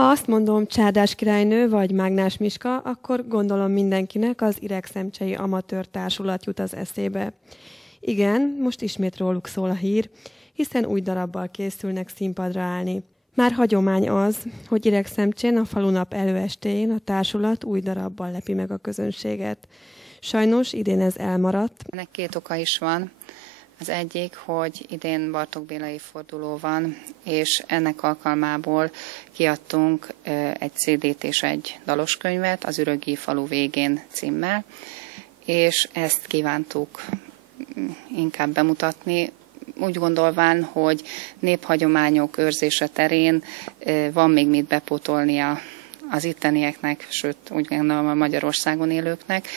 Ha azt mondom Csárdás királynő vagy Mágnás Miska, akkor gondolom mindenkinek az Iregszemcsei Amatőr Társulat jut az eszébe. Igen, most ismét róluk szól a hír, hiszen új darabbal készülnek színpadra állni. Már hagyomány az, hogy Iregszemcsén a falunap előestéjén a társulat új darabbal lepi meg a közönséget. Sajnos idén ez elmaradt. Ennek két oka is van. Az egyik, hogy idén Bartók Béla évforduló van, és ennek alkalmából kiadtunk egy CD-t és egy daloskönyvet, az Ürögi falu végén címmel, és ezt kívántuk inkább bemutatni, úgy gondolván, hogy néphagyományok őrzése terén van még mit bepótolnia az ittenieknek, sőt úgy gondolom a Magyarországon élőknek,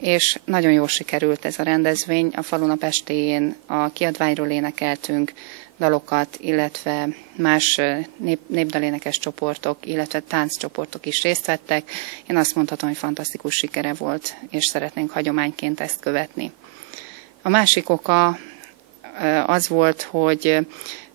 és nagyon jól sikerült ez a rendezvény. A falunap estéjén a kiadványról énekeltünk dalokat, illetve más népdalénekes csoportok, illetve tánccsoportok is részt vettek. Én azt mondhatom, hogy fantasztikus sikere volt, és szeretnénk hagyományként ezt követni. A másik oka az volt, hogy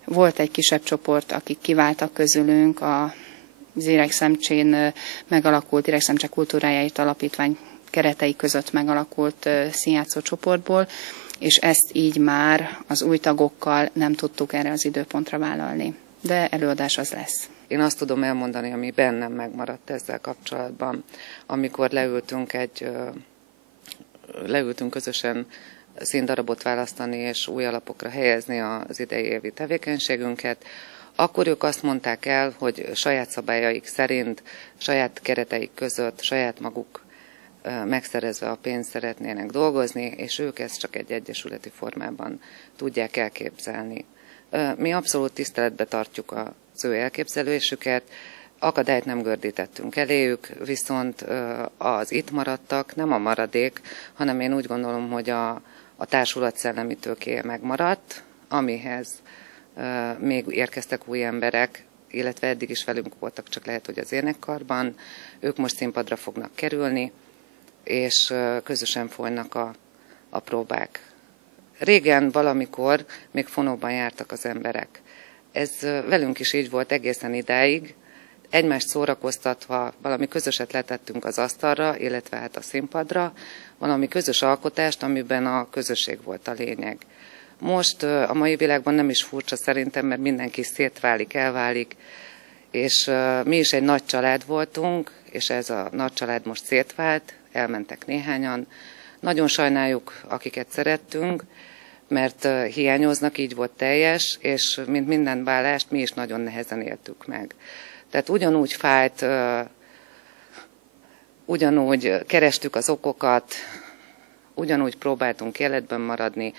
volt egy kisebb csoport, akik kiváltak közülünk az Iregszemcsén megalakult Iregszemcse Kultúrájáért Alapítvány keretei között megalakult színjátszó csoportból, és ezt így már az új tagokkal nem tudtuk erre az időpontra vállalni. De előadás az lesz. Én azt tudom elmondani, ami bennem megmaradt ezzel kapcsolatban, amikor leültünk közösen színdarabot választani és új alapokra helyezni az idei évi tevékenységünket, akkor ők azt mondták el, hogy saját szabályaik szerint, saját kereteik között, saját maguk megszerezve a pénzt szeretnének dolgozni, és ők ezt csak egy egyesületi formában tudják elképzelni. Mi abszolút tiszteletbe tartjuk az ő elképzelésüket, akadályt nem gördítettünk eléjük, viszont az itt maradtak, nem a maradék, hanem én úgy gondolom, hogy a társulat szellemi tőkéje megmaradt, amihez még érkeztek új emberek, illetve eddig is velünk voltak, csak lehet, hogy az énekkarban. Ők most színpadra fognak kerülni, és közösen folynak a próbák. Régen valamikor még fonóban jártak az emberek. Ez velünk is így volt egészen idáig. Egymást szórakoztatva valami közöset letettünk az asztalra, illetve hát a színpadra, valami közös alkotást, amiben a közösség volt a lényeg. Most a mai világban nem is furcsa szerintem, mert mindenki szétválik, elválik, és mi is egy nagy család voltunk, és ez a nagy család most szétvált, elmentek néhányan. Nagyon sajnáljuk, akiket szerettünk, mert hiányoznak, így volt teljes, és mint minden válást mi is nagyon nehezen éltük meg. Tehát ugyanúgy fájt, ugyanúgy kerestük az okokat, ugyanúgy próbáltunk életben maradni,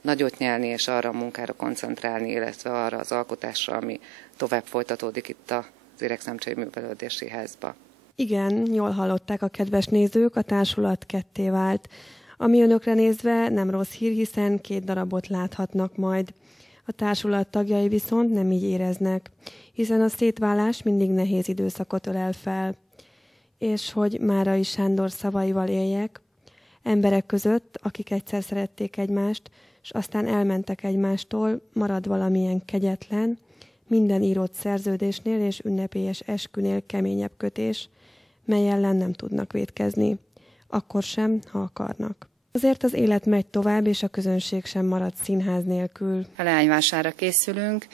nagyot nyelni és arra a munkára koncentrálni, illetve arra az alkotásra, ami tovább folytatódik itt az Iregszemcsei Művelődési Házba. Igen, jól hallották a kedves nézők, a társulat ketté vált. Ami önökre nézve nem rossz hír, hiszen 2 darabot láthatnak majd. A társulat tagjai viszont nem így éreznek, hiszen a szétválás mindig nehéz időszakot ölel fel. És hogy Márai Sándor szavaival éljek, emberek között, akik egyszer szerették egymást, és aztán elmentek egymástól, marad valamilyen kegyetlen, minden írott szerződésnél és ünnepélyes eskünél keményebb kötés, mely ellen nem tudnak vétkezni, akkor sem, ha akarnak. Azért az élet megy tovább, és a közönség sem marad színház nélkül. A leányvására készülünk,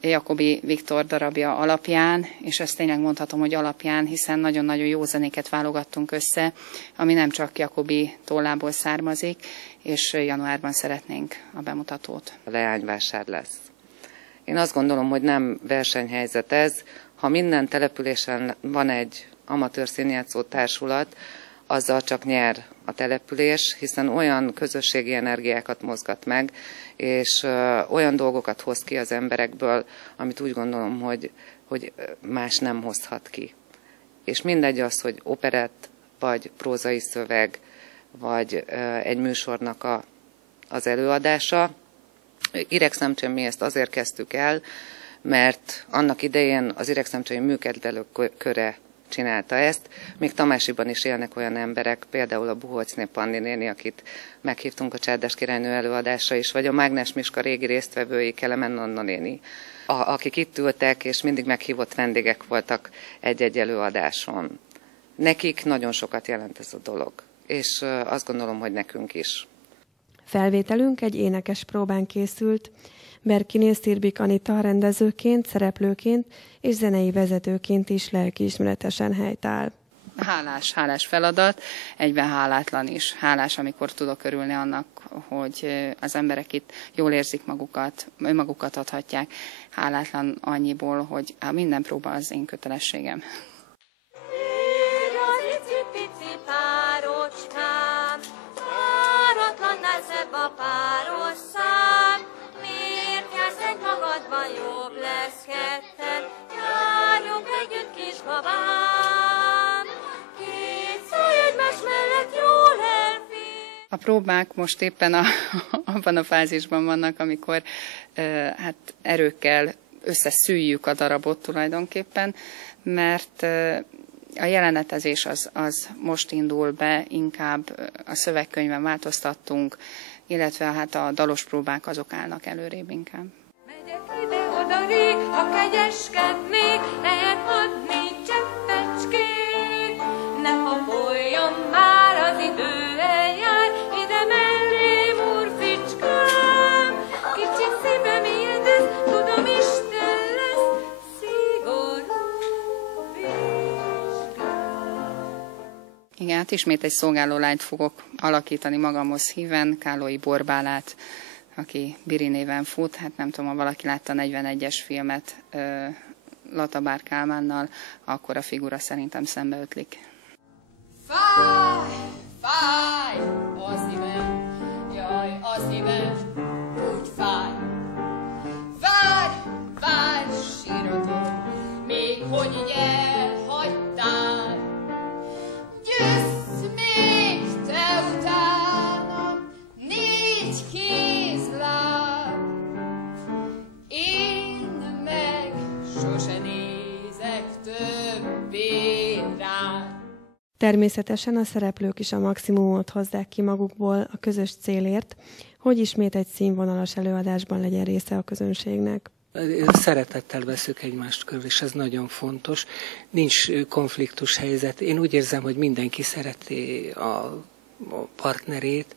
Jakobi Viktor darabja alapján, és ezt tényleg mondhatom, hogy alapján, hiszen nagyon-nagyon jó zenéket válogattunk össze, ami nem csak Jakobi tollából származik, és januárban szeretnénk a bemutatót. A leányvásár lesz. Én azt gondolom, hogy nem versenyhelyzet ez, ha minden településen van egy amatőr színjátszó társulat, azzal csak nyer a település, hiszen olyan közösségi energiákat mozgat meg, és olyan dolgokat hoz ki az emberekből, amit úgy gondolom, hogy más nem hozhat ki. És mindegy az, hogy operett, vagy prózai szöveg, vagy egy műsornak az előadása. Iregszemcsén mi ezt azért kezdtük el, mert annak idején az Iregszemcsei Műkedvelők köre csinálta ezt. Még Tamásiban is élnek olyan emberek, például a Buholcné Panni néni, akit meghívtunk a Csárdás királynő előadásra is, vagy a Mágnás Miska régi résztvevői, Kelemen Anna néni, akik itt ültek, és mindig meghívott vendégek voltak egy-egy előadáson. Nekik nagyon sokat jelent ez a dolog, és azt gondolom, hogy nekünk is. Felvételünk egy énekes próbán készült. Berkinél Szirbik Anita rendezőként, szereplőként és zenei vezetőként is lelkiismeretesen helytáll. Hálás feladat, egyben hálátlan is. Hálás, amikor tudok örülni annak, hogy az emberek itt jól érzik magukat, önmagukat adhatják. Hálátlan annyiból, hogy minden próba az én kötelességem. Jobb lesz ketten, járjunk együtt kis babám, két száj egymás mellett jól elfér. A próbák most éppen abban a fázisban vannak, amikor hát erőkkel összeszűjjük a darabot tulajdonképpen, mert a jelenetezés az most indul be, inkább a szövegkönyvben változtattunk, illetve hát a dalos próbák azok állnak előrébb inkább. Ide-oda rég, ha kegyeskednék, lehet adni cseppecskét. Ne haboljon már, az idő eljár, ide mellém, úrficskám. Kicsi szívem édez, tudom Isten lesz, szigorú vizsgám. Igen, hát ismét egy szolgálólányt fogok alakítani magamhoz híven, Kállói Borbálát, aki Biri néven fut, hát nem tudom, ha valaki látta a 41-es filmet Latabár Kálmánnal, akkor a figura szerintem szembeötlik. Fáj, fáj, a szívem, jaj, a szívem, úgy fáj. Várj, sírodom, még hogy így elhagytál. Győzz még te utánam, négy kézláb. Én meg sose nézek többé rád. Természetesen a szereplők is a maximumot hozzák ki magukból a közös célért, hogy ismét egy színvonalas előadásban legyen része a közönségnek. Szeretettel veszük egymást körül, és ez nagyon fontos. Nincs konfliktus helyzet. Én úgy érzem, hogy mindenki szereti a partnerét,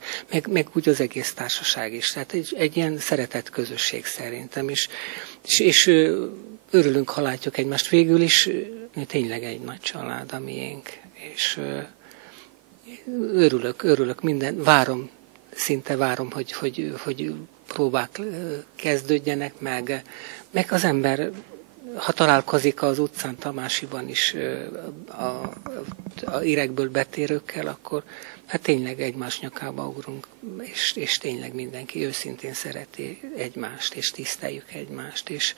meg úgy az egész társaság is. Tehát egy ilyen szeretett közösség szerintem. És örülünk, ha látjuk egymást. Végül is tényleg egy nagy család a miénk. És örülök minden, szinte várom, hogy próbák kezdődjenek, meg az ember, ha találkozik az utcán Tamásiban is a irekből betérőkkel, akkor hát tényleg egymás nyakába ugrunk, és tényleg mindenki őszintén szereti egymást, és tiszteljük egymást. És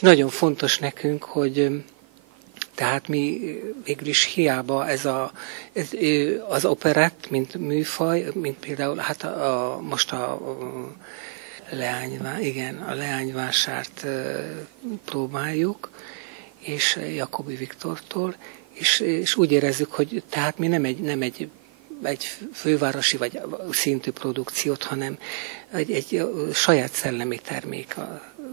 nagyon fontos nekünk, hogy tehát mi végül is hiába az operett, mint műfaj, mint például hát most a Leányvásárt próbáljuk, és Jakobi Viktortól, és úgy érezzük, hogy tehát mi nem egy fővárosi vagy szintű produkciót, hanem egy saját szellemi termék.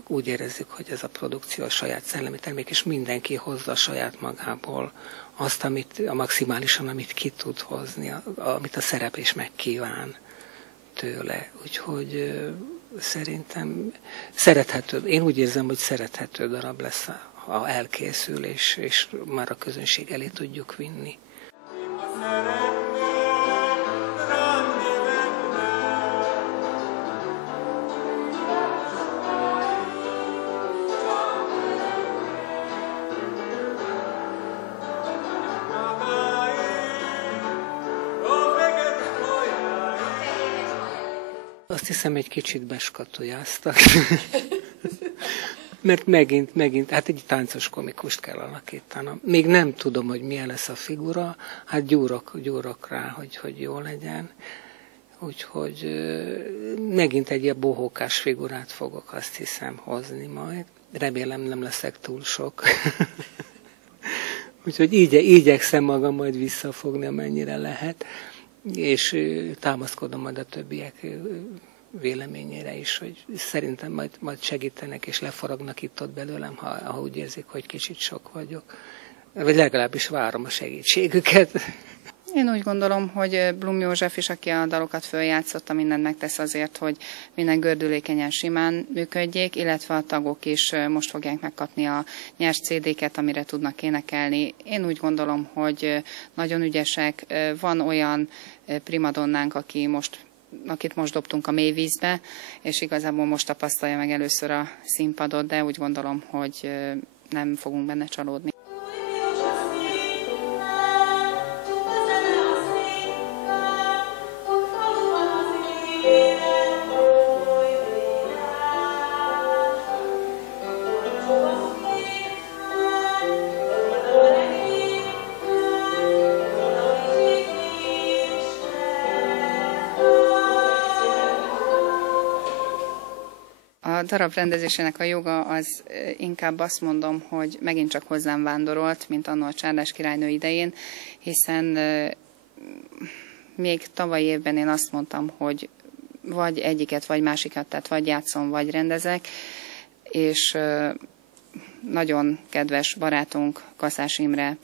Úgy érezzük, hogy ez a produkció a saját szellemi termék, és mindenki hozza saját magából azt, a maximálisan, amit ki tud hozni, amit a szereplés megkíván tőle. Úgyhogy szerintem szerethető, én úgy érzem, hogy szerethető darab lesz, ha elkészül, és már a közönség elé tudjuk vinni. Azt hiszem, egy kicsit beskatujáztak. Mert megint, hát egy táncos komikust kell alakítanom. Még nem tudom, hogy milyen lesz a figura, hát gyúrok rá, hogy jó legyen. Úgyhogy megint egy ilyen bohókás figurát fogok, azt hiszem, hozni majd. Remélem, nem leszek túl sok. Úgyhogy igyekszem magam majd visszafogni, amennyire lehet. És támaszkodom majd a többiek véleményére is, hogy szerintem majd segítenek és lefaragnak itt-ott belőlem, ha úgy érzik, hogy kicsit sok vagyok. Vagy legalábbis várom a segítségüket. Én úgy gondolom, hogy Blum József is, aki a dalokat följátszotta, mindent megtesz azért, hogy minden gördülékenyen, simán működjék, illetve a tagok is most fogják megkapni a nyers CD-ket, amire tudnak énekelni. Én úgy gondolom, hogy nagyon ügyesek. Van olyan primadonnánk, akit most dobtunk a mélyvízbe, és igazából most tapasztalja meg először a színpadot, de úgy gondolom, hogy nem fogunk benne csalódni. A darab rendezésének a joga az inkább azt mondom, hogy megint csak hozzám vándorolt, mint anno a Csárdás királynő idején, hiszen még tavaly évben én azt mondtam, hogy vagy egyiket, vagy másikat, tehát vagy játszom, vagy rendezek, és nagyon kedves barátunk, Kaszás Imre,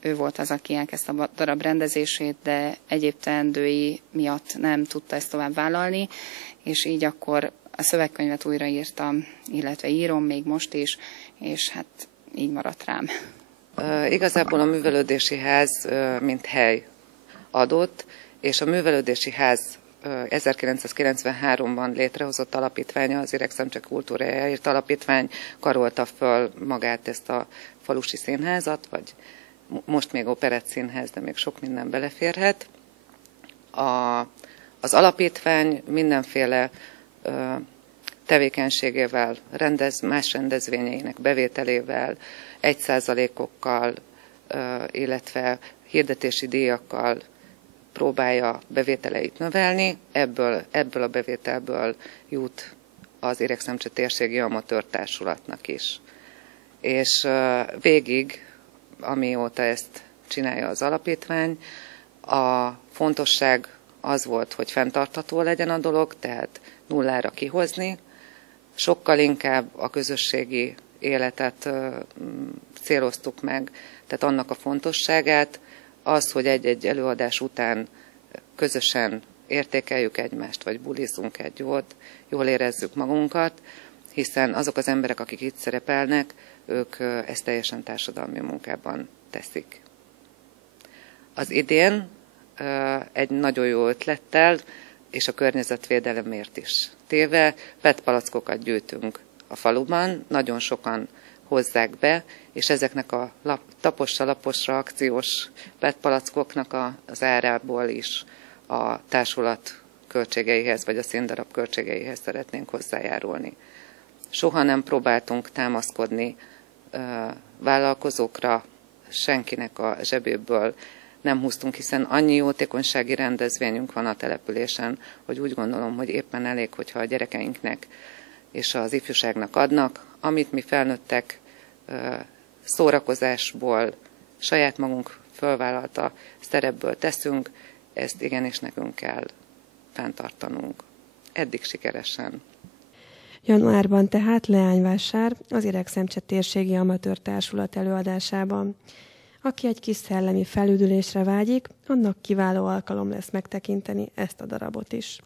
ő volt az, aki elkezdte a darab rendezését, de egyéb teendői miatt nem tudta ezt tovább vállalni, és így akkor a szövegkönyvet újraírtam, illetve írom még most is, és hát így maradt rám. Igazából a művelődési ház mint hely adott, és a művelődési ház 1993-ban létrehozott alapítványa, az Iregszemcse Kultúrájáért Alapítvány karolta föl magát ezt a falusi színházat, vagy most még operettszínház, de még sok minden beleférhet. Az alapítvány mindenféle tevékenységével, más rendezvényeinek bevételével, 1%-okkal, illetve hirdetési díjakkal próbálja bevételeit növelni. Ebből a bevételből jut az Iregszemcse Térségi Amatőr Társulatnak is. És végig, amióta ezt csinálja az alapítvány, a fontosság az volt, hogy fenntartható legyen a dolog, tehát nullára kihozni, sokkal inkább a közösségi életet céloztuk meg, tehát annak a fontosságát, az, hogy egy-egy előadás után közösen értékeljük egymást, vagy bulizzunk egy jót, jól érezzük magunkat, hiszen azok az emberek, akik itt szerepelnek, ők ezt teljesen társadalmi munkában teszik. Az idén egy nagyon jó ötlettel, és a környezetvédelemért is téve, PET-palackokat gyűjtünk a faluban, nagyon sokan hozzák be, és ezeknek a tapossa-laposra akciós PET-palackoknak az árából is a társulat költségeihez, vagy a színdarab költségeihez szeretnénk hozzájárulni. Soha nem próbáltunk támaszkodni vállalkozókra, senkinek a zsebéből nem húztunk, hiszen annyi jótékonysági rendezvényünk van a településen, hogy úgy gondolom, hogy éppen elég, hogyha a gyerekeinknek és az ifjúságnak adnak, amit mi felnőttek szórakozásból, saját magunk fölvállalta szerepből teszünk, ezt igenis nekünk kell fenntartanunk. Eddig sikeresen. Januárban tehát leányvásár az Iregszemcse Térségi Amatőr Társulat előadásában. Aki egy kis szellemi felüdülésre vágyik, annak kiváló alkalom lesz megtekinteni ezt a darabot is.